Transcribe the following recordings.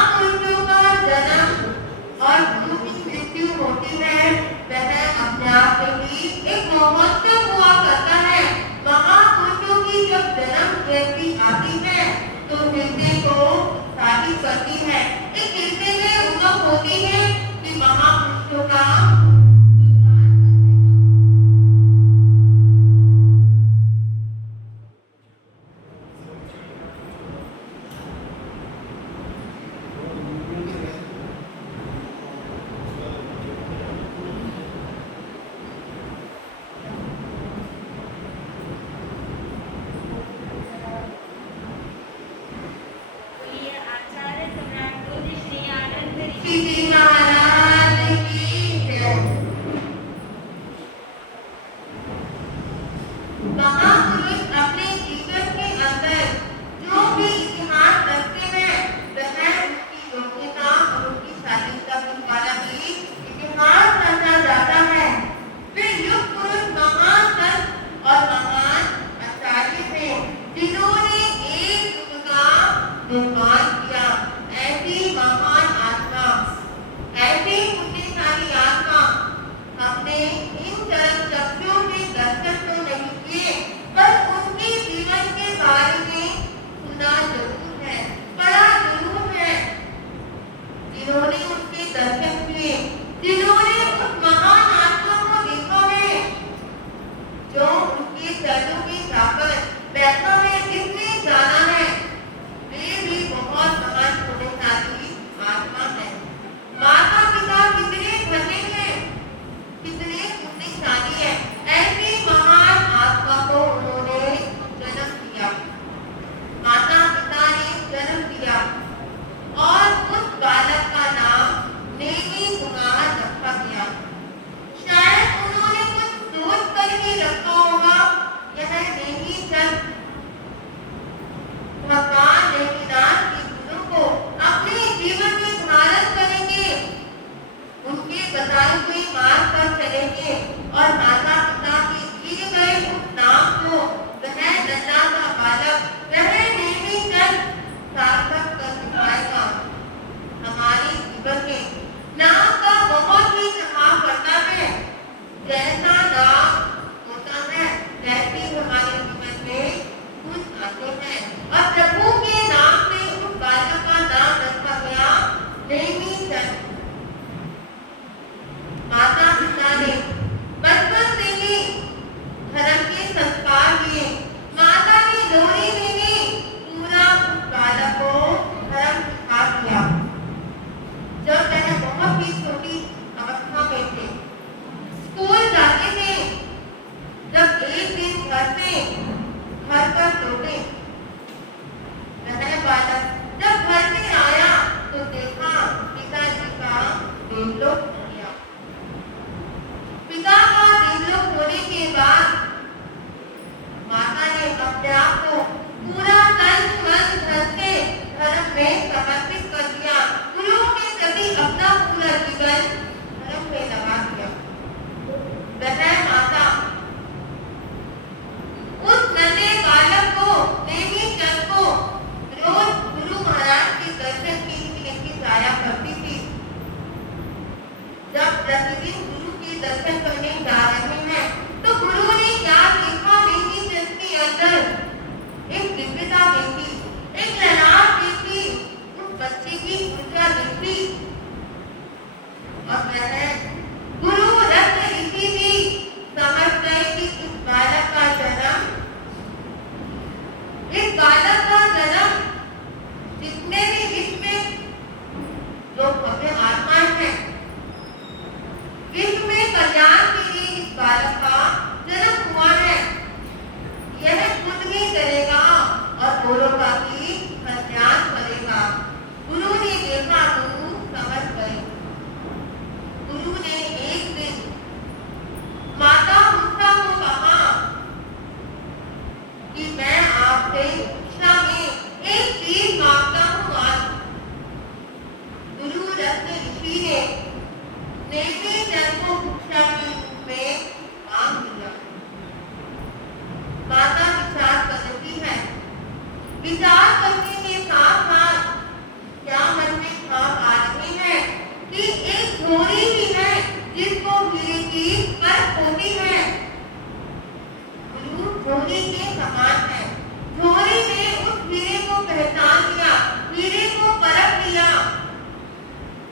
महापुरुषों का जन्म और उनकी मृत्यु होती है, वह अपने आप में ही एक महोत्सव हुआ करता है। महापुरुषों की जब जन्म जयंती आती है तो हृदय को उत्साहित करती है। एक हृदय में उमंग होती है कि महापुरुषों का उस झोरी के समान है। झोरी ने उस हीरे को पहचान लिया, हीरे को परख लिया।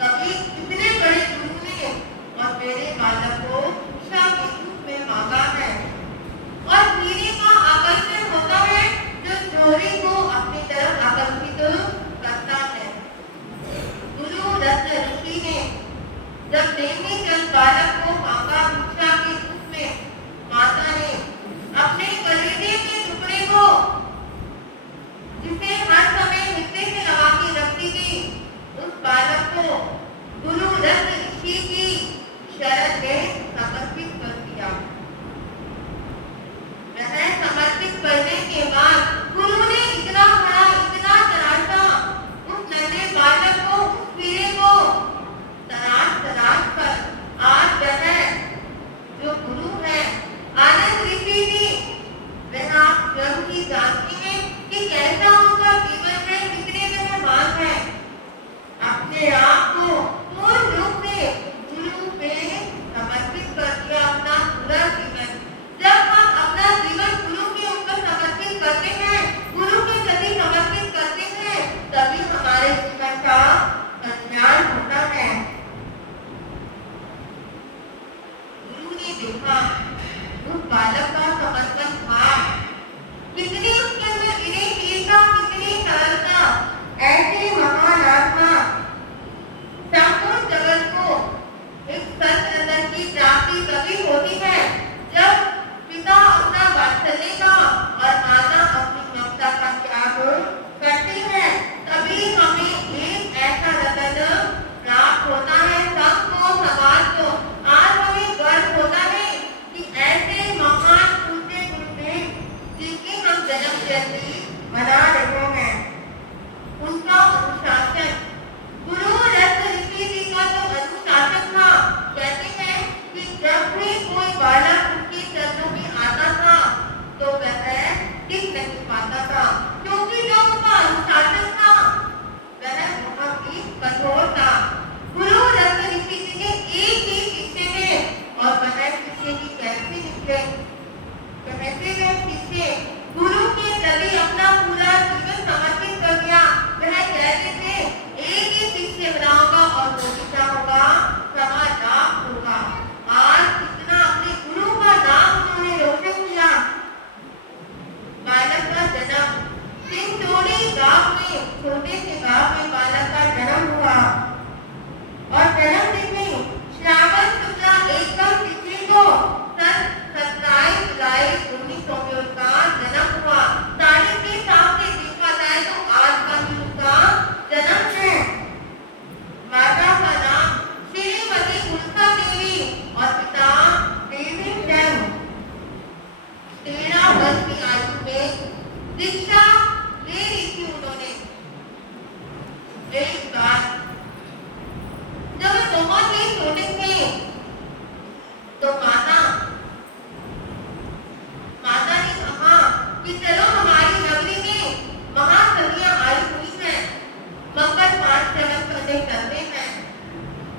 कभी इतने बड़े गुरु ने और मेरे बालक को शिक्षा के रूप में मांगा है। और हीरे का आकर्षण होता है जो झोरी को अपनी तरफ आकर्षित करता है। गुरु रत्न ऋषि ने जब नेमिचंद बालक को मांगा भिक्षा के रूप में, माता ने अपने कलेजे के टुकड़े को, जिसे हर समय हिस्से से लगा के रखती थी, उस बालक को गुरु रत्न ऋषि की शरण में समर्पित कर दिया। वह समर्पित करने के बाद गुरु ने इतना बड़ा, इतना तराशा उस नन्हे बालक को, उस हीरे को तराश कर आज वह जो गुरु है आनंद ऋषि जी, वह आप स्वयं ही जानती हैं कि कैसा उनका जीवन है, कितने वह महान है। अपने आप को पूर्ण रूप से गुरु पे समर्पित कर दिया, अपना पूरा जीवन। जब हम अपना जीवन गुरु के ऊपर समर्पित करते हैं, गुरु के प्रति समर्पित करते हैं, तभी हमारे जीवन का कल्याण होता है। गुरु ने देखा उस बालक का समर्पण भाव, कितनी उसके अंदर विनयशीलता, कितनी सरलता, ऐसे महान आत्मा संपूर्ण जगत को एक सत्संग की प्राप्ति तभी होती है जब पिता अपना वात्सल्य का और माता अपनी ममता का त्याग करती है। तभी हमें एक ऐसा रतन प्राप्त होता है, सबको, समाज को। आज हमें गर्व होता है कि ऐसे महान पूज्य गुरुदेव जिनकी हम जन्म जयंती मना रहे हैं, उनका अनुशासन, गुरु रत्न ऋषि जी का जो अनुशासन था, कहते हैं कि जब भी कोई बालक उनके चरणों में आता था तो वह टिक नहीं पाता था, क्योंकि जो उनका अनुशासन था वह बहुत ही कठोर था। गुरु रत्न ऋषि जी ने एक ही शिष्य थे और वह शिष्य की कैसे निकले, कहते हुए शिष्य गुरु के प्रति अपना पूरा जीवन समर्पित कर दिया। वह कहते थे एक ही शिष्य बनाऊंगा और वो क्या होगा, समाज होगा। आज कितना अपने गुरु का नाम उन्होंने रोशन किया। बालक का जन्म सिंचोड़ी गांव में, छोटे से गांव में बालक का जन्म हुआ और जन्मदिन में श्रावण शुक्ला एकदम तिथि को 27 जुलाई 1900 का जन्म हुआ। तारीख के हिसाब से देखा जाए तो आज का ही उनका जन्म है। माता का नाम श्रीमती गुलसा देवी और पिता देवी चंद। 13 वर्ष की आयु में दीक्षा ले रही थी उन्होंने। एक बार जब वे बहुत ही छोटे थे तो माता ने कहा कि चलो हमारी नगरी में महासतियां आई हुई हैं, मंगल पाठ श्रवण करने चलते हैं।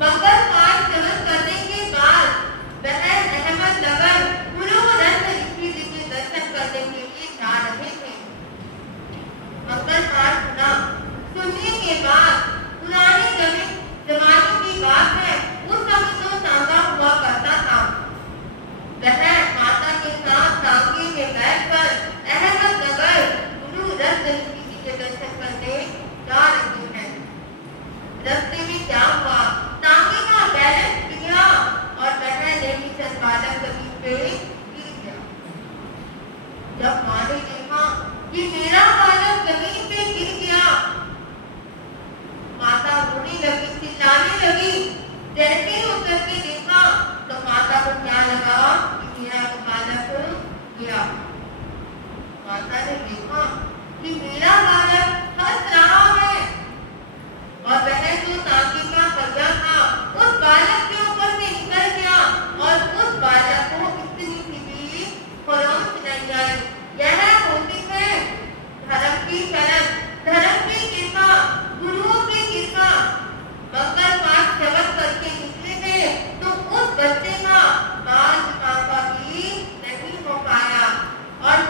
मंगल पाठ श्रवण करने के बाद वह अहमदनगर गुरु रत्न ऋषि जी के दर्शन करने के लिए जा रहे थे। मंगल पाठ सुना, सुनने के बाद पुराने जमाने की बात है, उस समय तो तांगा हुआ करता था। वह माता के साथ तांगे में बैठकर अहमदनगर गुरु रत्न ऋषि जी के दर्शन करने जा रही हैं। रास्ते में क्या हुआ, तांगे का बैलेंस बिगड़ा और वह नेमिचंद बालक जमीन पे गिर गया। जब माँ ने देखा कि मेरा बालक जमीन पे गिर गया, माता रोने लगी, चिल्लाने लगी। जैसे ही उतर के देखा तो माता को क्या लगा कि मेरा बालक गया। माता ने देखा कि मेरा बालक हंस रहा है और वह जो तांगे का पहिया था उस बालक के ऊपर से निकल गया और उस बालक को इतनी सी भी खरोंच नहीं आई। यह होती है धर्म की शरण, धर्म की कृपा, गुरुओं की कृपा। मंगल पाठ श्रवण करके निकले थे तो उस बच्चे का बाल माँ का भी नहीं हो पाया और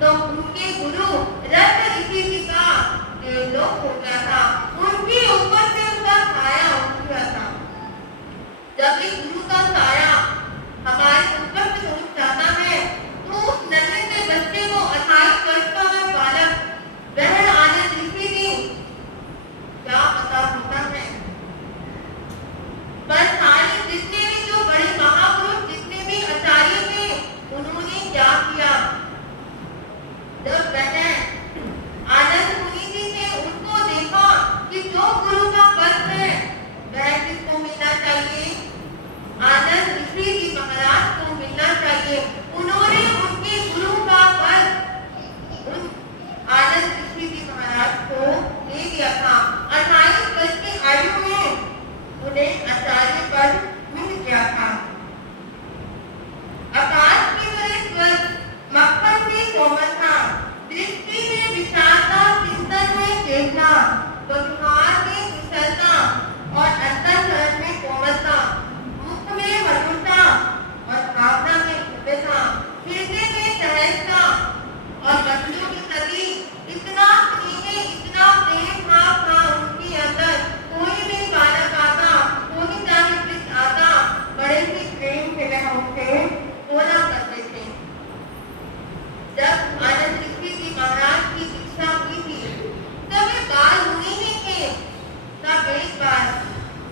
तो उनके गुरु रत्न ऋषि जी का देवलोक हो गया था। उनके ऊपर से उनका साया उठ गया था। जब एक गुरु का साया हमारे ऊपर से उठ जाता है तो उस नन्हे से बच्चे को 28 वर्ष का वह बालक, वह आनंद ऋषि जी, क्या पता होता है। पर सारे जितने भी जो बड़े महापुरुष, जितने भी आचार्य थे, उन्होंने क्या किया, जब वह आनंद मुनि जी ने उनको देखा कि जो गुरु का पद है वह किसको मिलना चाहिए, आनंद ऋषि जी महाराज को मिलना चाहिए। उन्होंने उनके गुरु का पद उन आनंद ऋषि जी महाराज को दे दिया था। 28 वर्ष की आयु में उन्हें आचार्य पद मिल गया था। आकाश में सुरेश्वर मक्खन से कोमल था, दृष्टि में विशालता, चिंतन में चेतना, व्यवहार में कुशलता और अंतःकरण में कोमलता, मुख में मधुरता और भावना में भव्यता, हृदय में सहजता और बच्चों के प्रति इतना स्नेह, इतना प्रेम भाव था उनके अंदर। कोई भी बालक आता, कोई चाहे वृद्ध आता, बड़े ही प्रेम से वह उनसे बोला करते थे। जब आनंद ऋषि जी महाराज की दीक्षा हुई थी तब वे बाल मुनि ही थे। तब एक बार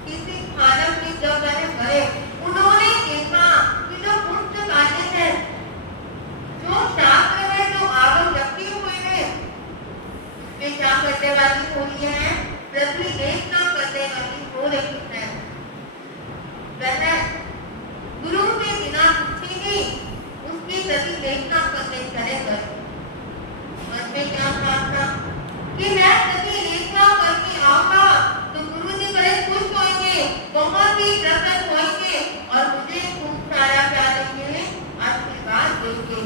किसी स्थानक में जब वह गए, उन्होंने देखा कि जो पुस्तकालय है, जो शास्त्र है, जो आगम रखे हुए हैं, वे क्या करने वाली हो रही है, पृथ्वी देखना करने वाली हो रही है। वह गुरु के बिना पूछे ही उसकी प्रति देखना करने चले गए। मन में क्या था कि मैं प्रति देखना करके आऊंगा तो गुरु जी बड़े खुश होंगे, बहुत ही प्रसन्न होंगे और मुझे खूब सारा क्या देंगे, आशीर्वाद देंगे।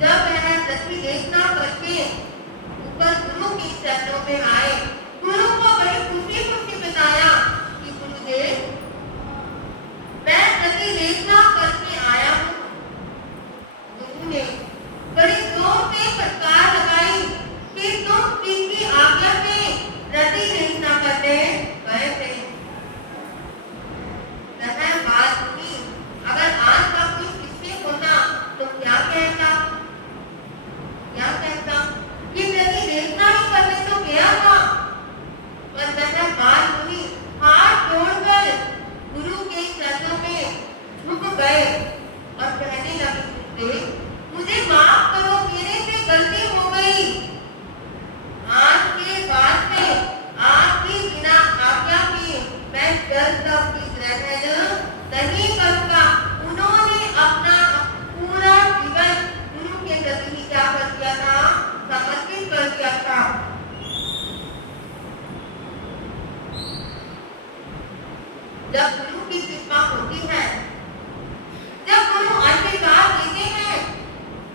जब वह प्रति देखना करके ऊपर गुरु के चरणों में आए, गुरु को बड़ी खुशी खुशी बताया कि गुरुदेव, मैं प्रति देखना करके आया हूँ। गुरु ने बड़ी जोर से फटकार लगाई कि तुम किसकी आज्ञा से प्रति देखना करते गए थे। वह बात सुनी, अगर आज का कोई शिष्य होता तो क्या कहता, क्या कहता कि प्रति देखना ही करने तो गया था। पर वह बात सुनी, हाथ जोड़कर गुरु के चरणों में झुक गए और कहने लगे, मुझे माफ करो, मेरे से गलती हो गई। आज के बाद से आपकी बिना आज्ञा के मैं जल तक की ग्रहण नहीं करूंगा। उन्होंने अपना पूरा जीवन गुरु के प्रति क्या कर दिया था, समर्पित कर दिया था। जब गुरु की कृपा होती है, जब गुरु आशीर्वाद देते हैं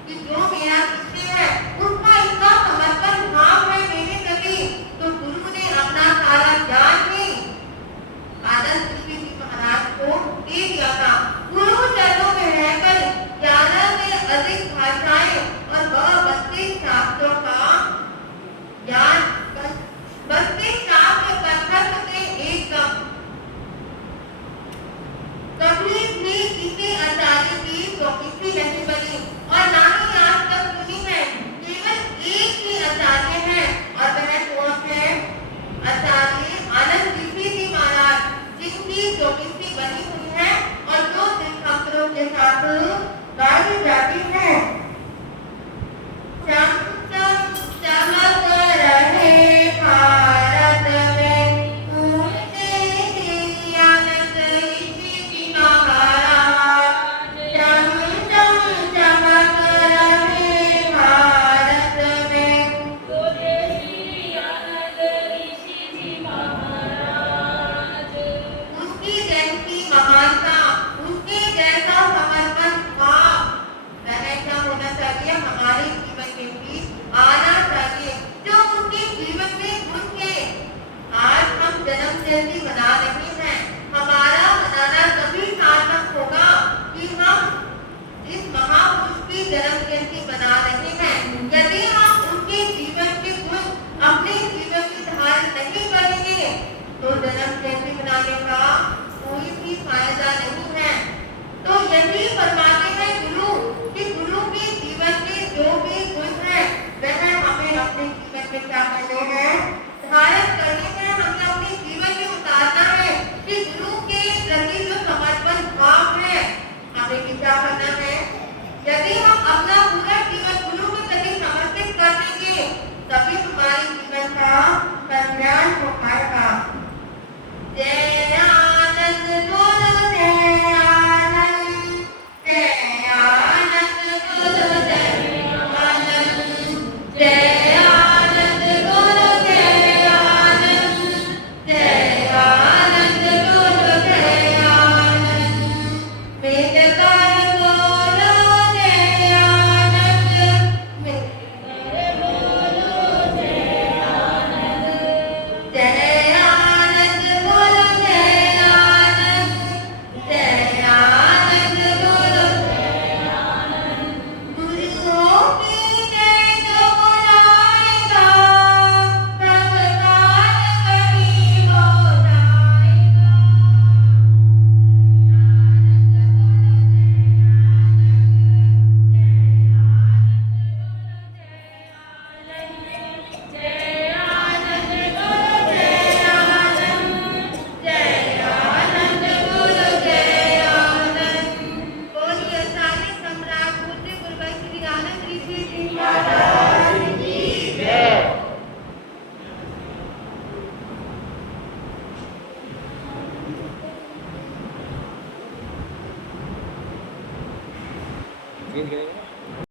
कि जो मेरा शिष्य है उसका इतना समर्पण भाव है मेरे प्रति, तो गुरु ने अपना सारा ज्ञान ही आनंद ऋषि जी महाराज को दे दिया था। गुरु चरणों में रहकर 11 से अधिक भाषाएं और 32 शास्त्रों का ज्ञान, 32 शास्त्र कंठस्थ थे एकदम। कभी भी किसी आचार्य की चौकिसी नहीं बनी और ना ही आज तक सुनी है। केवल एक ही आचार्य है और वह कौन है, आचार्य आनंद ऋषि जी महाराज, जिनकी चौकिसी बनी हुई है और जो तीर्थंकरों के साथ गाड़ी जाती है। जय